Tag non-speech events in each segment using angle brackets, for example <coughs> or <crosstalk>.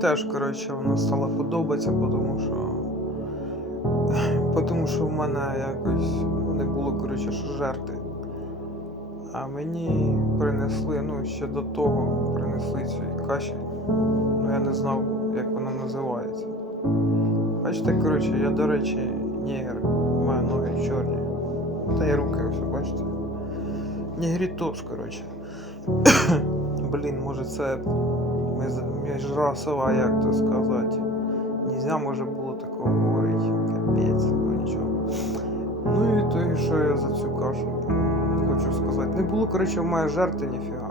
теж, коротше, воно стало подобатися, тому що. Тому що в мене якось не було, коротше, що жерти. А мені принесли, ну, ще до того принесли цю каші. Ну я не знав, як вона називається. Бачите, коротше, я, до речі, нігер, у мене ноги чорні. Та й руки ось, бачите. Нігрітос, коротше. <coughs> Блін, може це між- міжрасова, як то сказати. Нельзя може було такого говорити. Капець, ну нічого. Ну і то, і що я за цю кашу хочу сказати. Не було, коротше, в мене жерти ніфіга.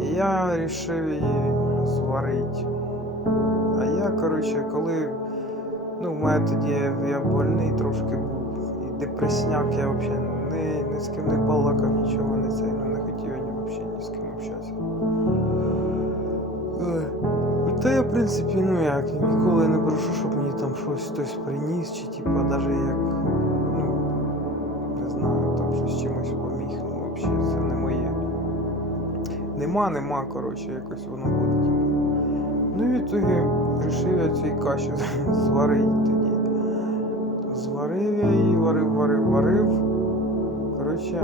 І я вирішив її зварити. А я, коротше, коли. Ну, в мене тоді я больний трошки був. І депресняк, я взагалі ні, ні з ким не балакав, нічого не цей, ну не хотів я взагалі ні з ким Та я, в принципі, ну як, ніколи не прошу, щоб мені там щось хтось приніс, чи типа навіть як, ну, не знаю, там щось чимось поміг, ну взагалі це не моє. Нема, нема, коротше, якось воно буде, типу. Ну і в ітогі вирішив я цій каші <laughs> зварити тоді. Зварив я її, варив, варив, варив. Коротше,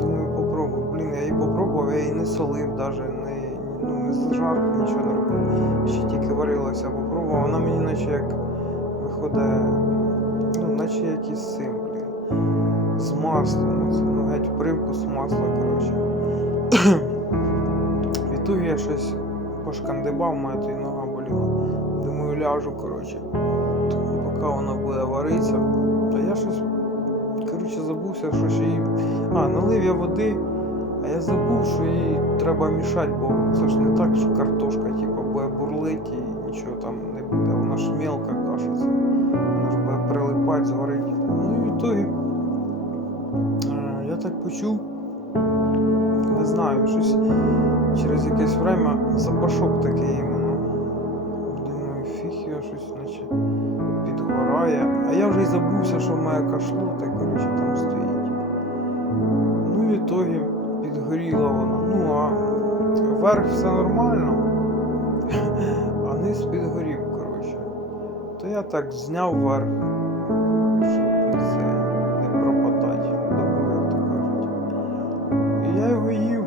думаю, попробую. Блін, я її попробував, я її не солив навіть, ну, не зажарку, нічого не робив. Ще тільки варилася, попробував. Вона мені наче як виходить, ну, наче якийсь сим, блін. З маслом. оце, Ну, геть привкус масла, коротше. <clears throat> В ітогі я щось пошкандибав, моя то й нога боліла. Думаю, ляжу, коротше. Поки вона буде варитися. А я щось, коротше, забувся, що ще її. А, налив я води, а я забув, що її треба мішати, бо це ж не так, що картошка, типу, буде бурлить і нічого там не буде. Вона ж мелка кашиться. Вона ж буде прилипати, згорить. Ну і в ітогі. е, Я так почув. Не знаю, щось через якесь время запашок такий іменно. Думаю, фіг його щось наче підгорає. А я вже й забувся, що моя кашлота, коротше, підгоріла вона. Ну, а верх все нормально, а низ підгорів, коротше. То я так зняв верх, щоб це не пропадати. Добре, як то кажуть. І я його їв,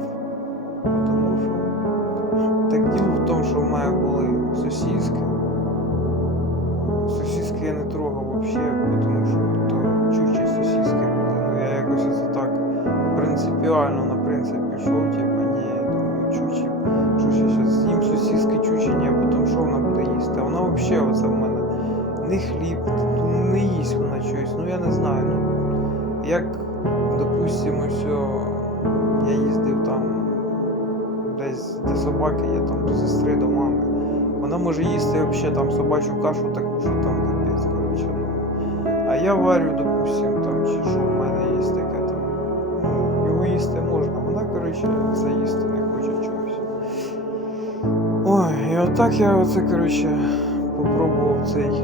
тому що так діло в тому, що в мене були сосиски. Сосиски я не трогав взагалі, тому що то чучі сосиски були. Ну я якось це так принципіально ще щас з'їм сосиски ні, а потім що вона буде їсти. А вона взагалі оце в мене не хліб, ну, не їсть вона щось, ну я не знаю. Ну, як, допустимо, що я їздив там десь де собаки є, там до сестри, до мами. Вона може їсти взагалі там собачу кашу таку, що там капець, коротше. Ну. А я варю, допустим, там, чи що в мене є таке там. Ну, його їсти можна, вона, коротше, це їсти не хоче чогось. Ой, і отак я оце, коротше, попробував цей